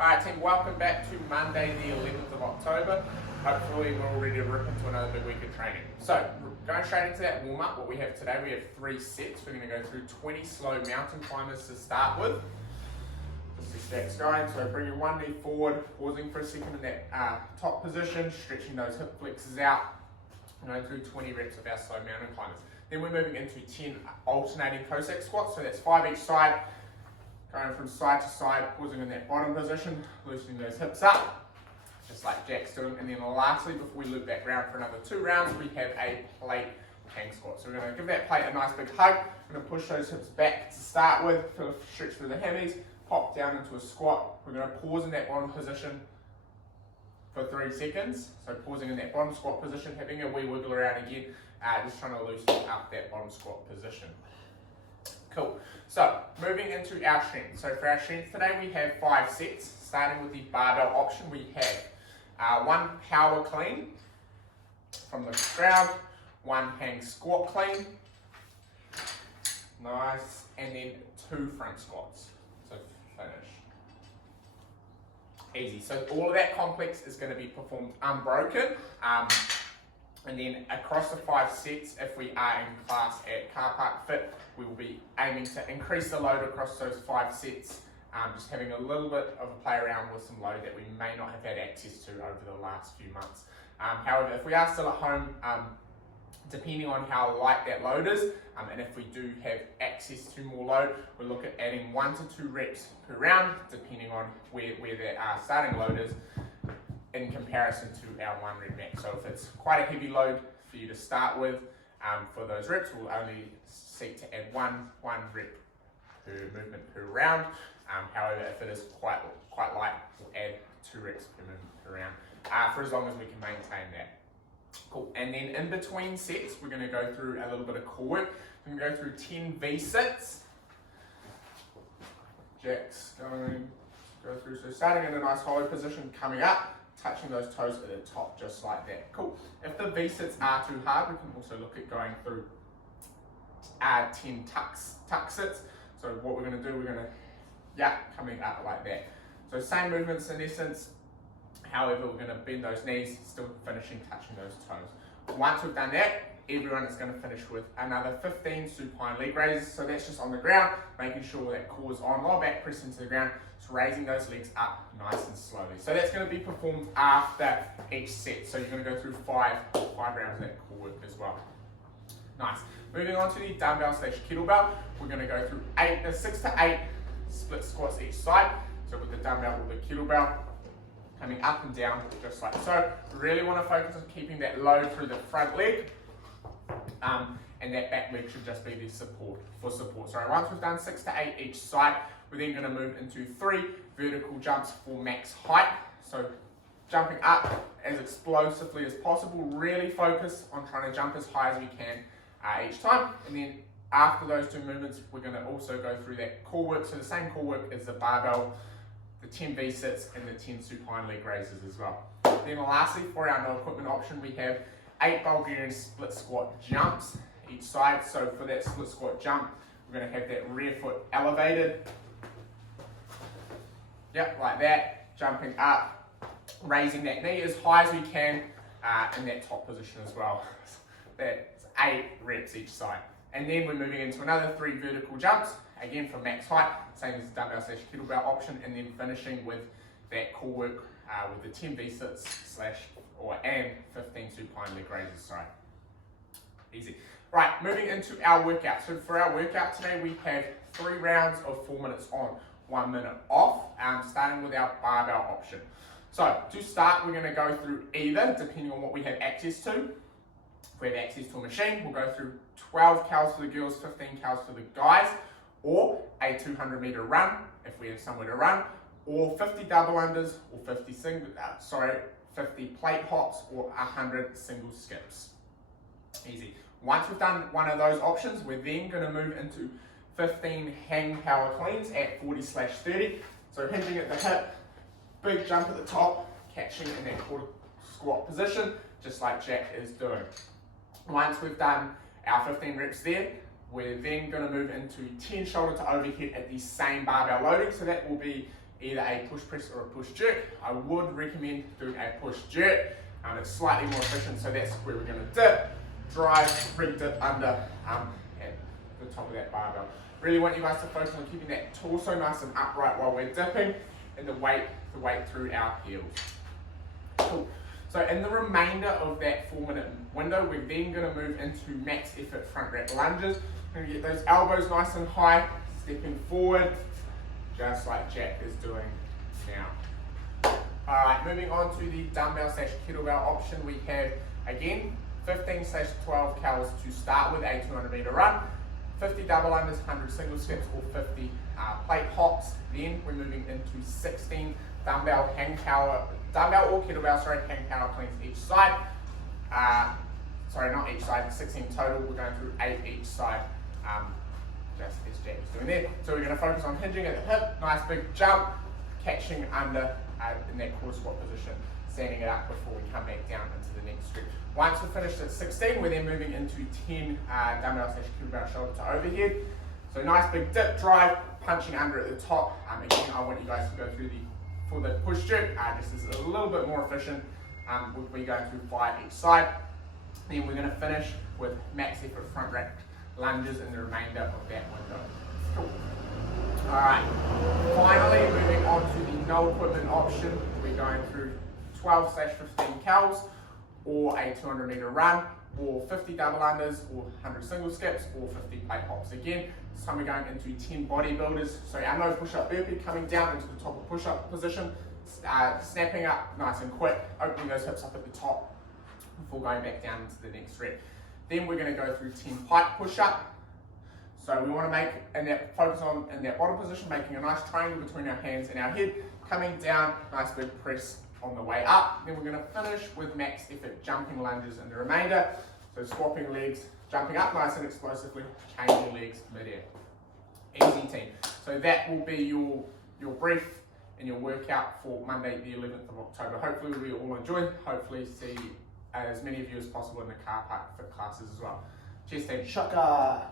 Alright team, welcome back to Monday the 11th of October. Hopefully we're all ready to rip into another big week of training. So, going straight into that warm up, what we have today, we have 3 sets. We're going to go through 20 slow mountain climbers to start with. Just the stacks going, so bring your one knee forward, pausing for a second in that top position, stretching those hip flexors out, and going through 20 reps of our slow mountain climbers. Then we're moving into 10 alternating Cosex squats, so that's 5 each side. Going from side to side, pausing in that bottom position, loosening those hips up, just like Jack's doing. And then lastly, before we loop back round for another 2 rounds, we have a plate Kang squat. So we're going to give that plate a nice big hug. We're going to push those hips back to start with, feel a stretch through the hammies, pop down into a squat. We're going to pause in that bottom position for 3 seconds. So pausing in that bottom squat position, having a wee wiggle around again, just trying to loosen up that bottom squat position. Cool. So, moving into our strength. So for our strength today, we have 5 sets. Starting with the barbell option, we have 1 power clean from the ground, 1 hang squat clean, nice, and then 2 front squats. So finish. Easy. So all of that complex is going to be performed unbroken. And then across the 5 sets, if we are in class at Car Park Fit, we will be aiming to increase the load across those 5 sets, just having a little bit of a play around with some load that we may not have had access to over the last few months. However, if we are still at home, depending on how light that load is, and if we do have access to more load, we'll look at adding 1 to 2 reps per round, depending on where that starting load is, in comparison to our 1 rep max. So if it's quite a heavy load for you to start with, for those reps, we'll only seek to add one rep per movement per round. However, if it is quite light, we'll add 2 reps per movement per round, for as long as we can maintain that. Cool. And then in between sets, we're going to go through a little bit of core work. We're going to go through 10 V-sits. Jack's going to go through. So starting in a nice hollow position, coming up, touching those toes at the top just like that. Cool. If the V-sits are too hard, we can also look at going through 10 tuck sits. So what we're going to do, we're going to, coming up like that. So same movements in essence, however, we're going to bend those knees, still finishing touching those toes. Once we've done that, everyone is going to finish with another 15 supine leg raises. So that's just on the ground, making sure that core is on, lower back press into the ground, so raising those legs up nice and slowly. So that's going to be performed after each set. So you're going to go through 5 rounds of that core work as well. Nice. Moving on to the dumbbell / kettlebell, we're going to go through 6 to 8 split squats each side. So with the dumbbell or the kettlebell, coming up and down just like so. Really want to focus on keeping that load through the front leg, and that back leg should just be the support. So once we've done 6 to 8 each side, we're then going to move into 3 vertical jumps for max height. So jumping up as explosively as possible, really focus on trying to jump as high as we can each time. And then after those 2 movements, we're going to also go through that core work. So the same core work as the barbell, the 10 V-sits and the 10 supine leg raises as well. Then lastly, for our no equipment option, we have 8 Bulgarian split squat jumps each side. So for that split squat jump, we're going to have that rear foot elevated. Yep, like that, jumping up, raising that knee as high as we can in that top position as well. That's 8 reps each side. And then we're moving into another 3 vertical jumps, again for max height, same as the dumbbell / kettlebell option, and then finishing with that core work with the 10 V-sits and 15 supine leg raises. Sorry. Easy. Right, moving into our workout. So for our workout today, we have 3 rounds of 4 minutes on, 1 minute off, starting with our barbell option. So to start, we're going to go through either, depending on what we have access to. If we have access to a machine, we'll go through 12 cals for the girls, 15 cals for the guys, or a 200-meter run if we have somewhere to run, or 50 double unders, or 50 plate hops, or 100 single skips. Easy. Once we've done one of those options, we're then going to move into 15 hang power cleans at 40/30. So hinging at the hip, big jump at the top, catching in that quarter squat position, just like Jack is doing. Once we've done our 15 reps there, we're then going to move into 10 shoulder to overhead at the same barbell loading. So that will be either a push press or a push jerk. I would recommend doing a push jerk. It's slightly more efficient, so that's where we're going to dip, drive, rig dip under at the top of that barbell. Really want you guys to focus on keeping that torso nice and upright while we're dipping, and the weight through our heels. Cool. So in the remainder of that 4-minute window, we're then going to move into max effort front rack lunges. We're going to get those elbows nice and high, stepping forward, just like Jack is doing now. Alright, moving on to the dumbbell / kettlebell option, we have, again, 15 / 12 calories to start with, a 200 meter run, 50 double unders, 100 single steps, or 50 plate hops. Then we're moving into 16 dumbbell or kettlebell, hang power cleans each side. Sorry, not each side, 16 total. We're going through 8 each side, just as Jack is doing there. So we're going to focus on hinging at the hip, nice big jump, catching under in that quarter squat position, standing it up before we come back down into the next stretch. Once we're finished at 16, we're then moving into 10 dumbbell / kettlebell shoulder to overhead. So nice big dip, drive, punching under at the top. Again, I want you guys to go through for the push jerk, this is a little bit more efficient. We'll be going through 5 each side. Then we're going to finish with max effort front rack lunges in the remainder of that window. Cool. Alright, finally moving on to the no equipment option. We're going through 12 / 15 cals, or a 200 meter run, or 50 double unders, or 100 single skips, or 50 plate hops. Again, this time we're going into 10 bodybuilders. So our no push-up burpee, coming down into the top of push-up position, snapping up nice and quick, opening those hips up at the top before going back down into the next rep. Then we're going to go through 10 pike push-up. So we want to focus on in that bottom position, making a nice triangle between our hands and our head, coming down, nice big press on the way up. Then we're going to finish with max effort jumping lunges in the remainder. So swapping legs, jumping up nice and explosively, changing legs mid-air. Easy team. So that will be your brief and your workout for Monday the 11th of October. Hopefully we all enjoy. Hopefully see as many of you as possible in the car park for classes as well. Cheers team. Shaka.